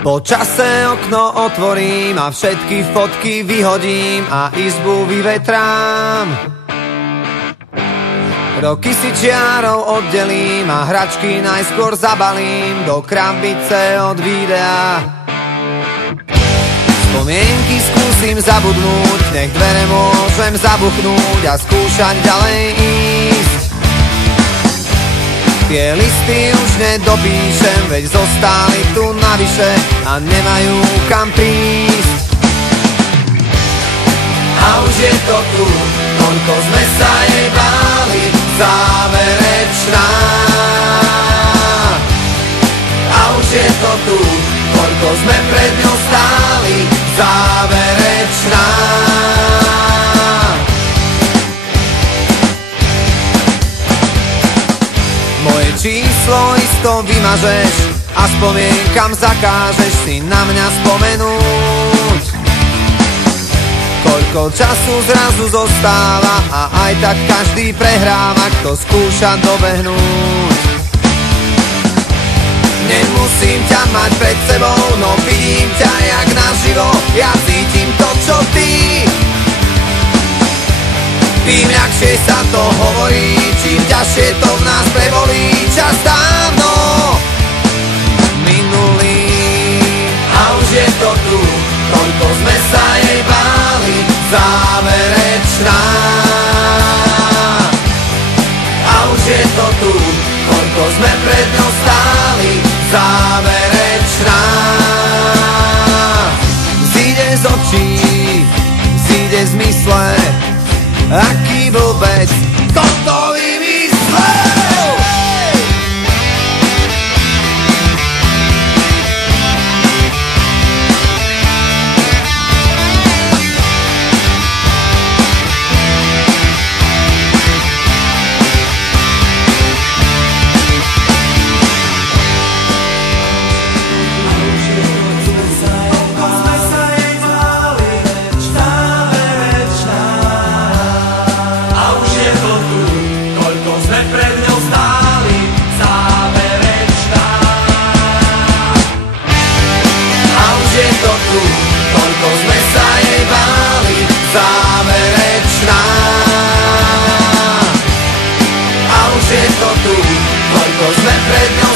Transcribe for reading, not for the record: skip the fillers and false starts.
Po čase okno otvorím a všetky fotky vyhodím a izbu vyvetrám. Roky si čiarou oddelím a hračky najskôr zabalím do krabice od videa. Spomienky skúsim zabudnúť, nech dvere môžem zabuchnúť a skúšať ďalej ísť. Tie listy už nedopíšem, veď zostali tu navyše a nemajú kam prísť. A už je to tu, koľko sme sa jej báli, záverečná. A už je to tu, koľko sme pred ňou stáli, záverečná. Moje číslo isto vymažeš a spomienkam zakážeš si na mňa spomenúť. Koľko času zrazu zostáva a aj tak každý prehráva, kto skúša dobehnúť. Nemusím ťa mať pred sebou, no vidím ťa jak naživo, ja cítim to, čo ty. Tým ľahšie sa to hovorí, čím ťažšie to v nás prebolí. Čas dávno minulý a už je to tu, koľko sme sa jej báli, záverečná. A už je to tu, koľko sme pred ňou stáli, záverečná. Zíde z očí, zíde z mysle, aký blbec toto vymyslel. Záverečná. A už je to tu, koľko sme pred ňou